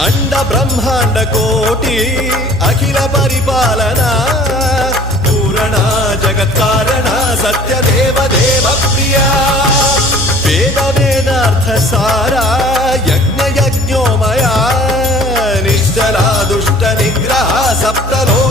अंड ब्रह्मांड कोटि अखिल परिपालना पूरणा जगत्कारणा सत्यदेव देव प्रिया वेद वेदार्थ सारा यज्ञ यज्ञोमया निश्चला दुष्ट निग्रह सप्तलो